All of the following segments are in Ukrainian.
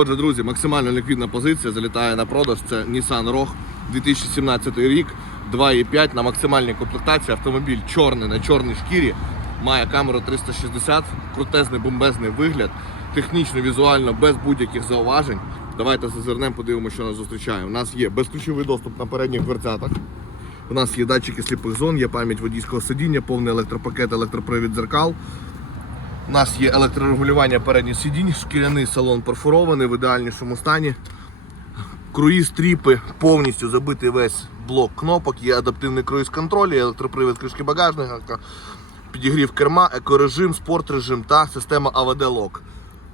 Отже, друзі, максимально ліквідна позиція залітає на продаж. Це Nissan Rogue 2017 рік, 2.5 на максимальній комплектації. Автомобіль чорний на чорній шкірі. Має камеру 360, крутезний бомбезний вигляд, технічно, візуально, без будь-яких зауважень. Давайте зазирнемо, подивимося, що нас зустрічає. У нас є безключовий доступ на передніх дверцятах. У нас є датчики сліпих зон, є пам'ять водійського сидіння, повний електропакет, електропривід дзеркал. У нас є електрорегулювання передніх сидінь, шкіряний салон перфорований в ідеальнішому стані. Круїз тріпи, повністю забитий весь блок кнопок, є адаптивний круїз-контроль, є електропривід кришки багажника, підігрів керма, екорежим, спортрежим та система AVD Lock.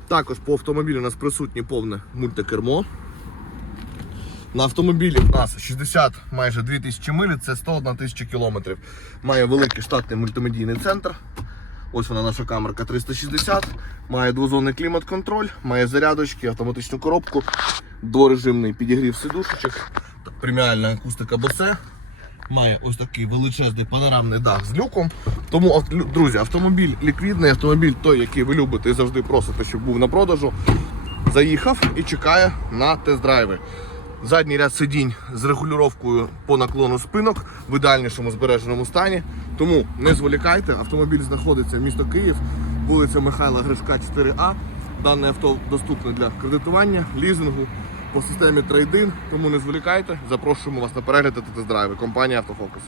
Також по автомобілю у нас присутнє повне мультикермо. На автомобілі в нас 60 майже 2000 миль, це 101 тисяча кілометрів. Має великий штатний мультимедійний центр. Ось вона наша камерка 360. Має двозонний клімат-контроль, має зарядочки, автоматичну коробку, дворежимний підігрів сидушечок, преміальна акустика Bose. Має ось такий величезний панорамний дах з люком. Тому, друзі, автомобіль ліквідний, автомобіль той, який ви любите і завжди просите, щоб був на продажу. Заїхав і чекає на тест-драйви. Задній ряд сидінь з регулюровкою по наклону спинок в ідеальнішому збереженому стані. Тому не зволікайте. Автомобіль знаходиться в місто Київ, вулиця Михайла Гришка, 4А. Дане авто доступне для кредитування, лізингу по системі трейдин. Тому не зволікайте. Запрошуємо вас на перегляд та тест-драйви. Компанія Автофокус.